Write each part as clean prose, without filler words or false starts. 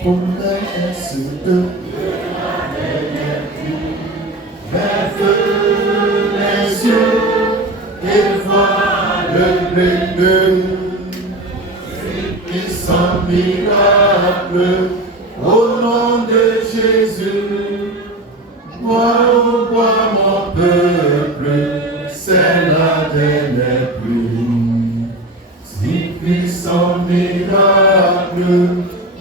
promesse de lève les yeux et vois le bleu qui sont miracle au nom de Jésus. Bois mon peuple, c'est la dernière pluie. Si puissant miracle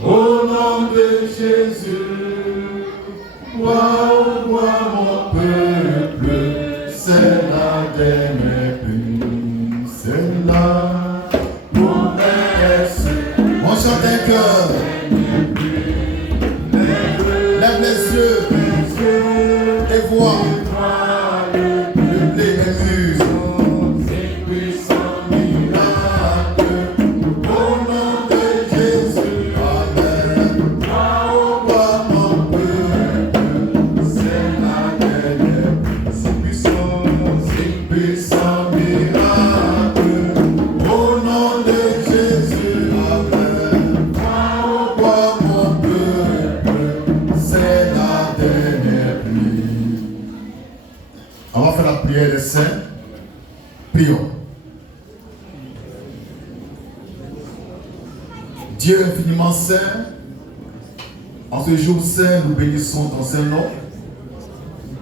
au nom de Jésus. Bois mon peuple, c'est la dernière pluie. C'est la promesse. On chante un cœur. Lève les yeux et vois le blé est mûr. C'est puissant miracle au nom de Jésus. Amen. Bois mon peuple, c'est la dernière. C'est puissant miracle au nom de Jésus. Amen. Bois mon peuple, c'est la dernière pluie. On va faire la prière des saints. Prions. Dieu infiniment saint, en ce jour saint, nous bénissons ton saint nom,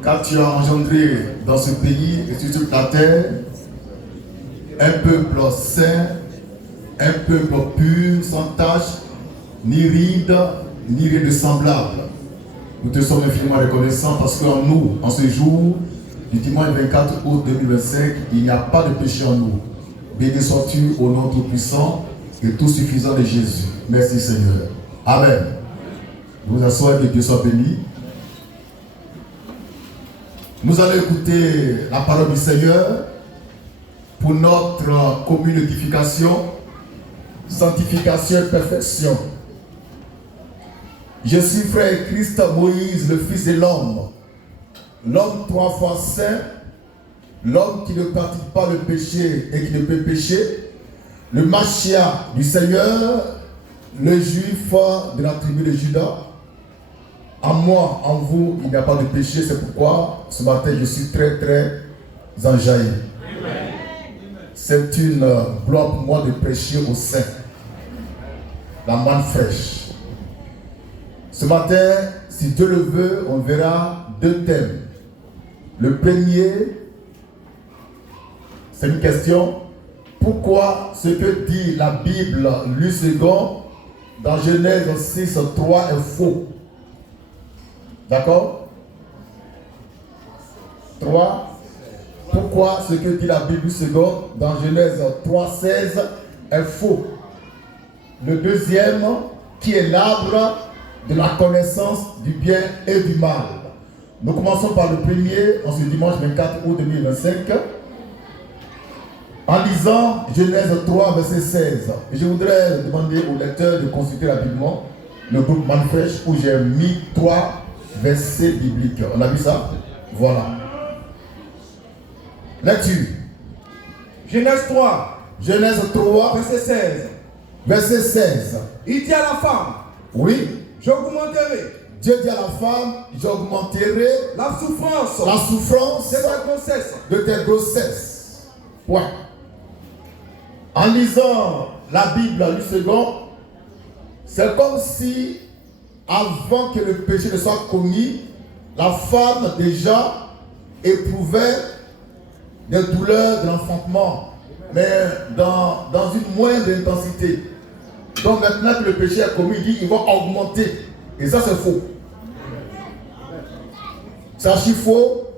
car tu as engendré dans ce pays et sur toute la terre un peuple saint, un peuple pur, sans tache, ni ride, ni rien de semblable. Nous te sommes infiniment reconnaissants parce qu'en nous, en ce jour du dimanche 24 août 2025, il n'y a pas de péché en nous. Béni sois-tu au nom tout-puissant et tout suffisant de Jésus. Merci Seigneur. Amen. Nous vous assoyons, que Dieu soit béni. Nous allons écouter la parole du Seigneur pour notre commune édification, sanctification et perfection. Je suis frère Christ Moïse, le Fils de l'homme, l'homme 3 fois saint, l'homme qui ne pratique pas le péché et qui ne peut pécher, le Machia du Seigneur, le juif de la tribu de Juda. En moi, en vous, il n'y a pas de péché, c'est pourquoi ce matin je suis très enjaillé. C'est une gloire pour moi de prêcher au saint, la manne fraîche. Ce matin, si Dieu le veut, on verra 2 thèmes. Le premier, c'est une question. Pourquoi ce que dit la Bible, lu second, dans Genèse 6, 3 est faux? D'accord? 3. Pourquoi ce que dit la Bible, lu second, dans Genèse 3, 16 est faux? Le deuxième, qui est l'arbre de la connaissance du bien et du mal. Nous commençons par le premier, en ce dimanche 24 août 2025, en lisant Genèse 3, verset 16. Et je voudrais demander aux lecteurs de consulter rapidement le groupe Manfresh où j'ai mis 3 versets bibliques. On a vu ça? Voilà. Lecture. Genèse 3. Genèse 3, verset 16. Verset 16. Il dit à la femme, oui, j'augmenterai. Dieu dit à la femme, j'augmenterai la souffrance de ta grossesse. De tes grossesses. Point. En lisant la Bible, lu second, c'est comme si, avant que le péché ne soit commis, la femme déjà éprouvait des douleurs de l'enfantement, mais dans une moindre intensité. Donc maintenant que le péché est commis, il dit il va augmenter. Et ça c'est faux. C'est archi faux.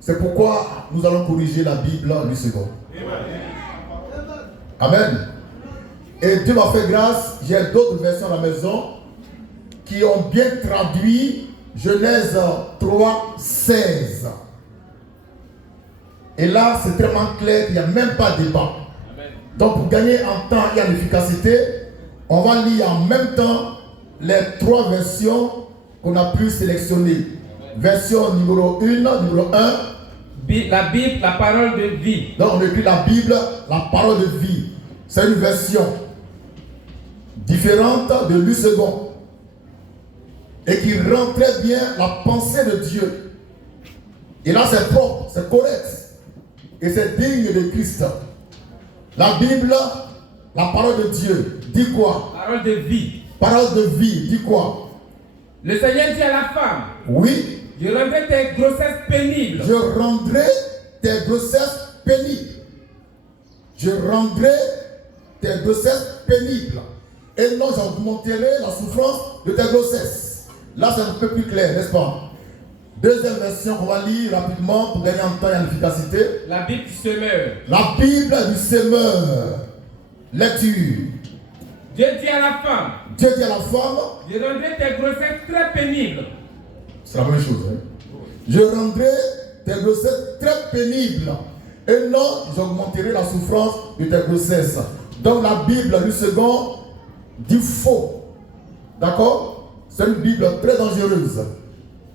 C'est pourquoi nous allons corriger la Bible du second. Amen. Et Dieu m'a fait grâce, j'ai d'autres versions à la maison qui ont bien traduit Genèse 3, 16. Et là, c'est tellement clair qu'il n'y a même pas de débat. Donc pour gagner en temps et en efficacité, on va lire en même temps les 3 versions qu'on a pu sélectionner. Version numéro 1, numéro 1. La Bible, la parole de vie. Donc on écrit la Bible, la parole de vie. C'est une version différente de lu second. et qui rend très bien la pensée de Dieu. Et là, c'est propre, c'est correct. Et c'est digne de Christ. La Bible, la parole de Dieu, dit quoi? Parole de vie. Parole de vie, dit quoi? Le Seigneur dit à la femme, Oui, je rendrai tes grossesses pénibles. je rendrai tes grossesses pénibles. Je rendrai tes grossesses pénibles. Et non, j'augmenterai la souffrance de tes grossesses. Là, c'est un peu plus clair, n'est-ce pas? Deuxième version qu'on va lire rapidement pour gagner en temps et en efficacité. La Bible du semeur. La Bible du semeur. Lecture. Dieu dit à la femme, Dieu dit à la femme, je rendrai tes grossesses très pénibles. c'est la même chose. Hein? Je rendrai tes grossesses très pénibles. Et non, j'augmenterai la souffrance de tes grossesses. Donc la Bible, le second, dit faux. D'accord? C'est une Bible très dangereuse.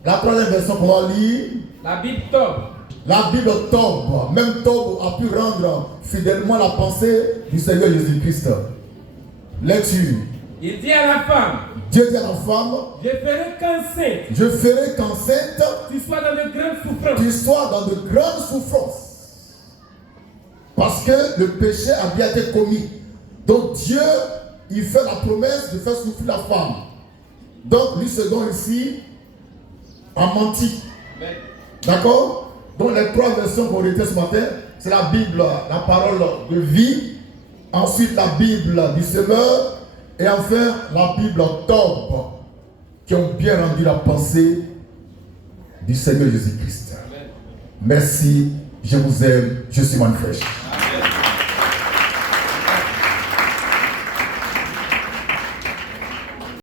La troisième version qu'on va lire. La Bible Tob. La Bible Tob. Même Tob a pu rendre fidèlement la pensée du Seigneur Jésus-Christ. Lecture. Il dit à la femme, Dieu dit à la femme, je ferai qu'enceinte, je ferai qu'enceinte, tu sois dans de grandes souffrances. tu sois dans de grandes souffrances. Parce que le péché a bien été commis. Donc Dieu, il fait la promesse de faire souffrir la femme. Donc lui second ici a menti. D'accord? Donc les trois versions qu'on retient ce matin, c'est la Bible, la parole de vie, ensuite la Bible du semeur, et enfin la Bible Tob, qui ont bien rendu la pensée du Seigneur Jésus-Christ. Merci, je vous aime, je suis Manfresh.